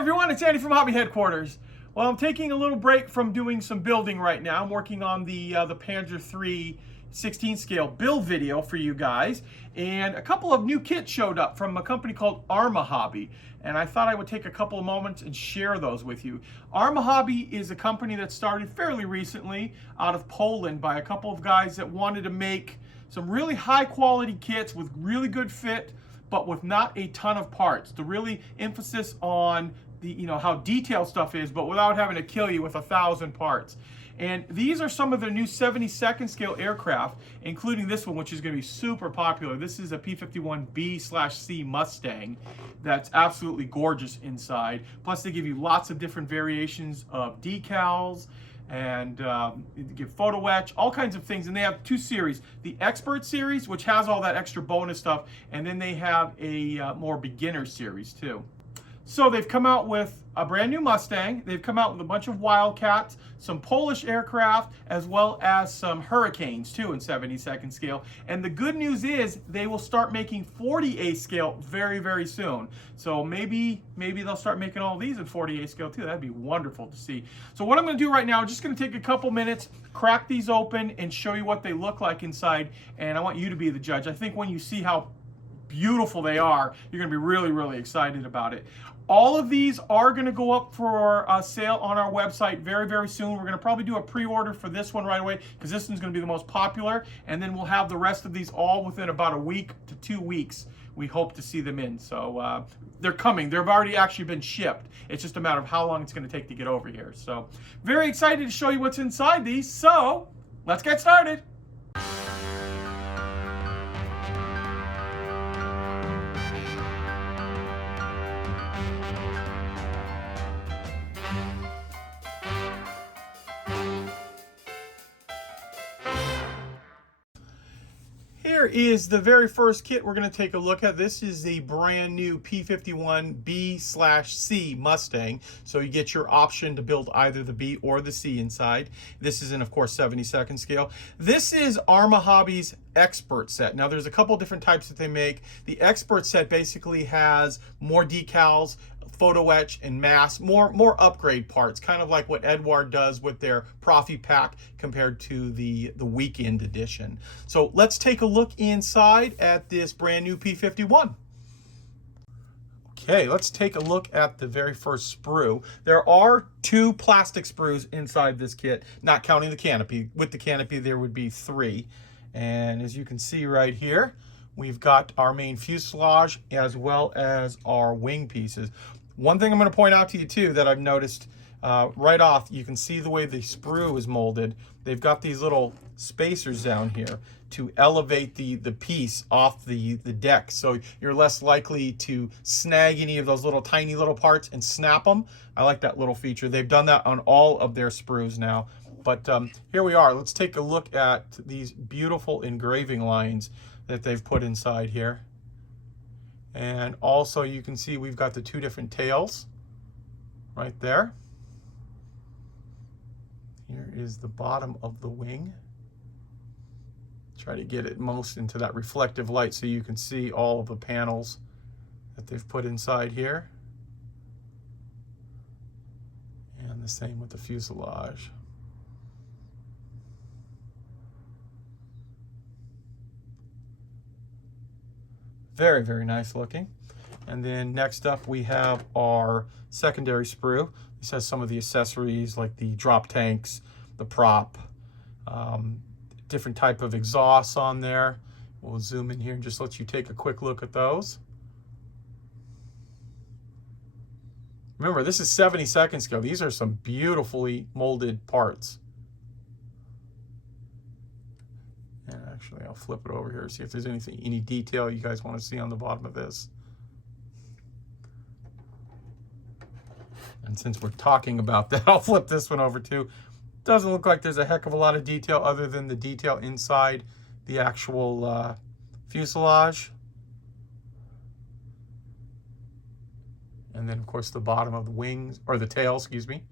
everyone, it's Andy from Hobby Headquarters. Well, I'm taking a little break from doing some building right now. I'm working on the Panzer III 16 scale build video for you guys, and a couple of new kits showed up from a company called ARMA Hobby, and I thought I would take a couple of moments and share those with you. ARMA Hobby is a company that started fairly recently out of Poland by a couple of guys that wanted to make some really high quality kits with really good fit, but with not a ton of parts. The really emphasis on the, how detailed stuff is, but without having to kill you with 1,000 parts. And these are some of their new 72nd scale aircraft, including this one, which is going to be super popular. This is a P51 B/C Mustang that's absolutely gorgeous inside. Plus they give you lots of different variations of decals, and give photo etch, all kinds of things. And they have two series: the Expert series, which has all that extra bonus stuff, and then they have a more beginner series too. So they've come out with a brand new Mustang, they've come out with a bunch of Wildcats, some Polish aircraft, as well as some Hurricanes too in 72nd scale. And the good news is they will start making 48 scale very, very soon. So maybe they'll start making all these in 48 scale too. That'd be wonderful to see. So what I'm gonna do right now, I'm just gonna take a couple minutes, crack these open and show you what they look like inside. And I want you to be the judge. I think when you see how beautiful they are, you're gonna be really, really excited about it. All of these are going to go up for sale on our website very, very soon. We're going to probably do a pre-order for this one right away because this one's going to be the most popular, and then we'll have the rest of these all within about a week to 2 weeks. We hope to see them in. So they're coming. They've already actually been shipped. It's just a matter of how long it's going to take to get over here. So very excited to show you what's inside these. So let's get started. Here is the very first kit we're going to take a look at. This is the brand new P51 B/C Mustang. So you get your option to build either the B or the C inside. This is in, of course, 72nd scale. This is ARMA Hobby's Expert set. Now there's a couple different types that they make. The Expert set basically has more decals, photo etch, and mask, more upgrade parts, kind of like what Edward does with their Profi pack compared to the weekend edition. So let's take a look inside at this brand new P51. Okay, let's take a look at the very first sprue. There are 2 plastic sprues inside this kit, not counting the canopy. With the canopy there would be 3. And as you can see right here, we've got our main fuselage as well as our wing pieces. One thing I'm going to point out to you too that I've noticed right off, you can see the way the sprue is molded. They've got these little spacers down here to elevate the piece off the deck, so you're less likely to snag any of those little tiny little parts and snap them. I like that little feature. They've done that on all of their sprues now. But here we are. Let's take a look at these beautiful engraving lines that they've put inside here. And also you can see we've got the 2 different tails right there. Here is the bottom of the wing. Try to get it most into that reflective light so you can see all of the panels that they've put inside here. And the same with the fuselage. Very, very nice looking. And then next up we have our secondary sprue. This has some of the accessories like the drop tanks, the prop, different type of exhausts on there. We'll zoom in here and just let you take a quick look at those. Remember, this is 72nd scale. These are some beautifully molded parts. And actually, I'll flip it over here, see if there's any detail you guys want to see on the bottom of this. And since we're talking about that, I'll flip this one over too. Doesn't look like there's a heck of a lot of detail other than the detail inside the actual fuselage. And then, of course, the bottom of the wings, or the tail, excuse me.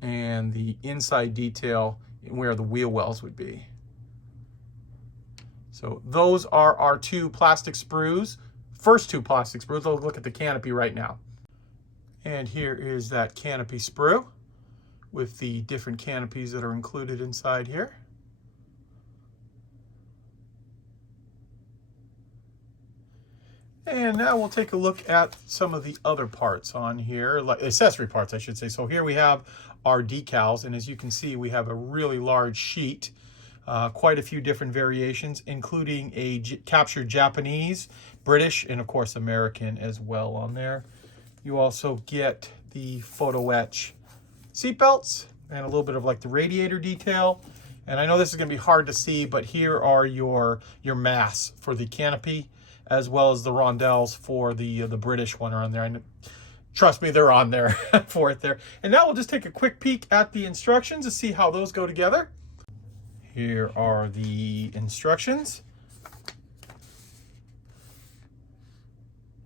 And the inside detail where the wheel wells would be. So those are our 2 plastic sprues. First 2 plastic sprues. Let's look at the canopy right now. And here is that canopy sprue with the different canopies that are included inside here. And now we'll take a look at some of the other parts on here, like accessory parts, I should say. So here we have our decals, and as you can see, we have a really large sheet, quite a few different variations, including a captured Japanese, British, and of course American as well on there. You also get the photo etch seatbelts and a little bit of like the radiator detail. And I know this is going to be hard to see, but here are your masts for the canopy, as well as the rondelles for the British one are on there. And trust me, they're on there for it there. And now we'll just take a quick peek at the instructions to see how those go together. Here are the instructions.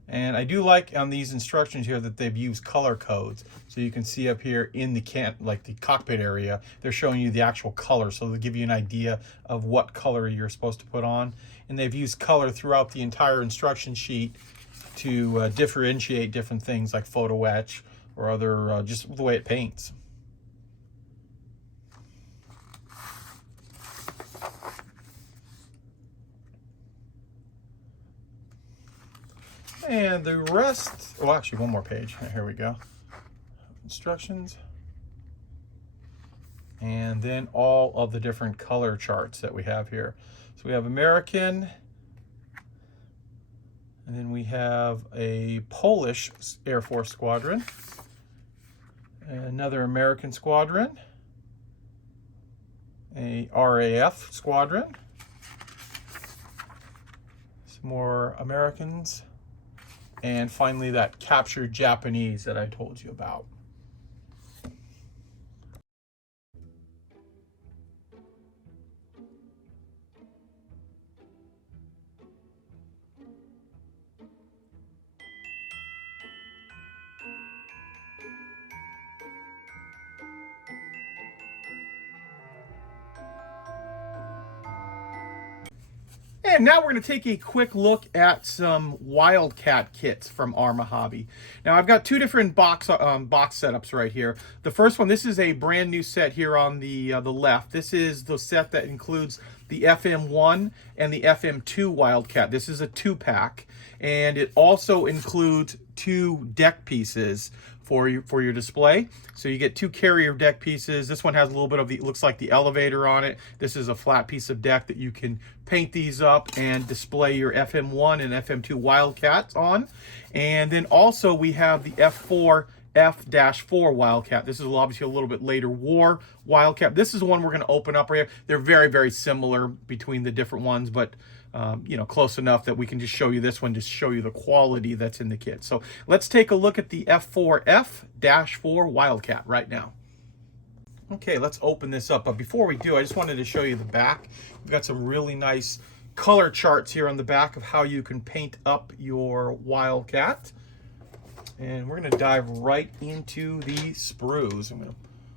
And I do like on these instructions here that they've used color codes. So you can see up here in the the cockpit area, they're showing you the actual color. So they'll give you an idea of what color you're supposed to put on. And they've used color throughout the entire instruction sheet to differentiate different things like photo etch or other, just the way it paints. And the rest, well, actually one more page. Here we go. Instructions. And then all of the different color charts that we have here. So we have American, and then we have a Polish Air Force squadron, another American squadron, a RAF squadron, some more Americans, and finally that captured Japanese that I told you about. And now we're going to take a quick look at some Wildcat kits from ARMA Hobby. Now I've got two different box setups right here. The first one, this is a brand new set here on the left. This is the set that includes the FM1 and the FM2 Wildcat. This is a 2-pack, and it also includes 2 deck pieces for your display. So you get 2 carrier deck pieces. This one has a little bit of the, it looks like the elevator on it. This is a flat piece of deck that you can paint these up and display your FM1 and FM2 Wildcats on. And then also we have the F4 F-4 Wildcat. This is obviously a little bit later war Wildcat. This is the one we're going to open up right here. They're very, very similar between the different ones, but you know, close enough that we can just show you this one to show you the quality that's in the kit. So let's take a look at the F4 F-4 Wildcat right now. Okay, let's open this up. But before we do, I just wanted to show you the back. We've got some really nice color charts here on the back of how you can paint up your Wildcat. And we're going to dive right into the sprues. I'm going to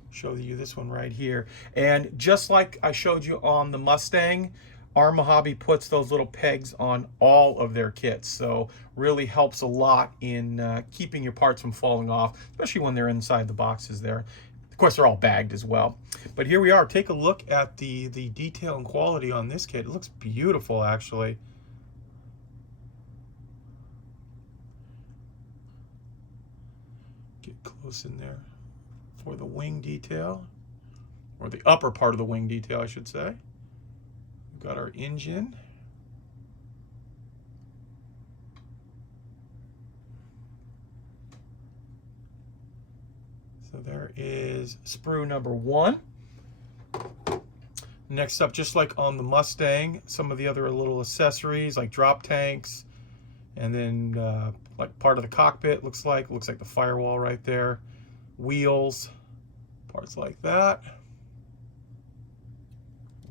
show you this one right here. And just like I showed you on the Mustang, ARMA Hobby puts those little pegs on all of their kits. So really helps a lot in keeping your parts from falling off, especially when they're inside the boxes there. Of course, they're all bagged as well. But here we are. Take a look at the detail and quality on this kit. It looks beautiful, actually. Get close in there for the wing detail, or the upper part of the wing detail, I should say. We've got our engine. So there is sprue number 1. Next up, just like on the Mustang, some of the other little accessories like drop tanks, and then like part of the cockpit looks like the firewall right there, wheels, parts like that.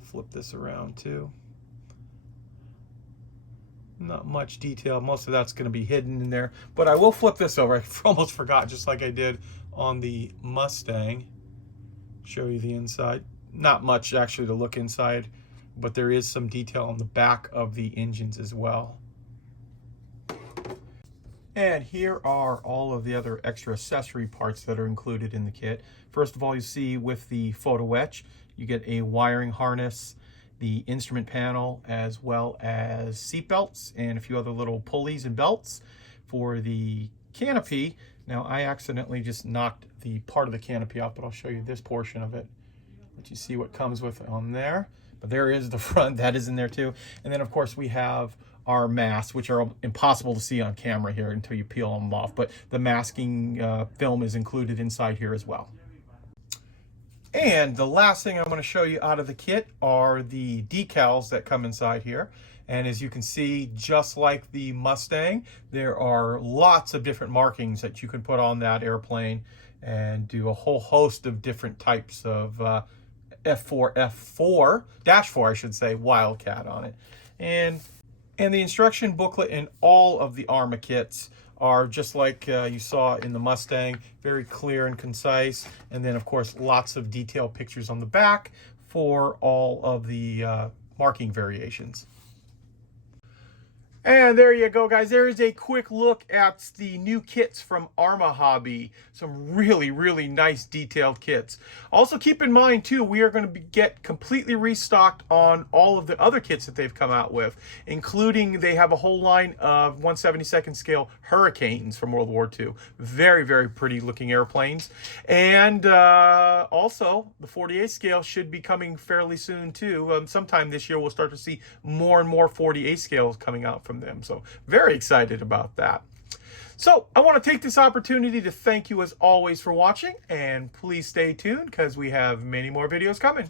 Flip this around too. Not much detail. Most of that's going to be hidden in there, but I will flip this over. I almost forgot, just like I did on the Mustang. Show you the inside. Not much actually to look inside, but there is some detail on the back of the engines as well. And here are all of the other extra accessory parts that are included in the kit. First of all, you see with the photo etch, you get a wiring harness, the instrument panel, as well as seat belts and a few other little pulleys and belts. For the canopy, now I accidentally just knocked the part of the canopy out, but I'll show you this portion of it. Let you see what comes with on there. But there is the front, that is in there too. And then of course we have our masks, which are impossible to see on camera here until you peel them off, but the masking film is included inside here as well. And the last thing I'm going to show you out of the kit are the decals that come inside here. And as you can see, just like the Mustang, there are lots of different markings that you can put on that airplane and do a whole host of different types of F4, I should say, Wildcat on it. And the instruction booklet in all of the ARMA kits are just like you saw in the Mustang, very clear and concise. And then, of course, lots of detailed pictures on the back for all of the marking variations. And there you go, guys. There is a quick look at the new kits from ARMA Hobby. Some really, really nice detailed kits. Also keep in mind too, we are going to get completely restocked on all of the other kits that they've come out with, including they have a whole line of 1/72nd scale Hurricanes from World War II. Very, very pretty looking airplanes. And also the 48 scale should be coming fairly soon too. Sometime this year we'll start to see more and more 48 scales coming out from them. So very excited about that. So I want to take this opportunity to thank you as always for watching, and please stay tuned because we have many more videos coming.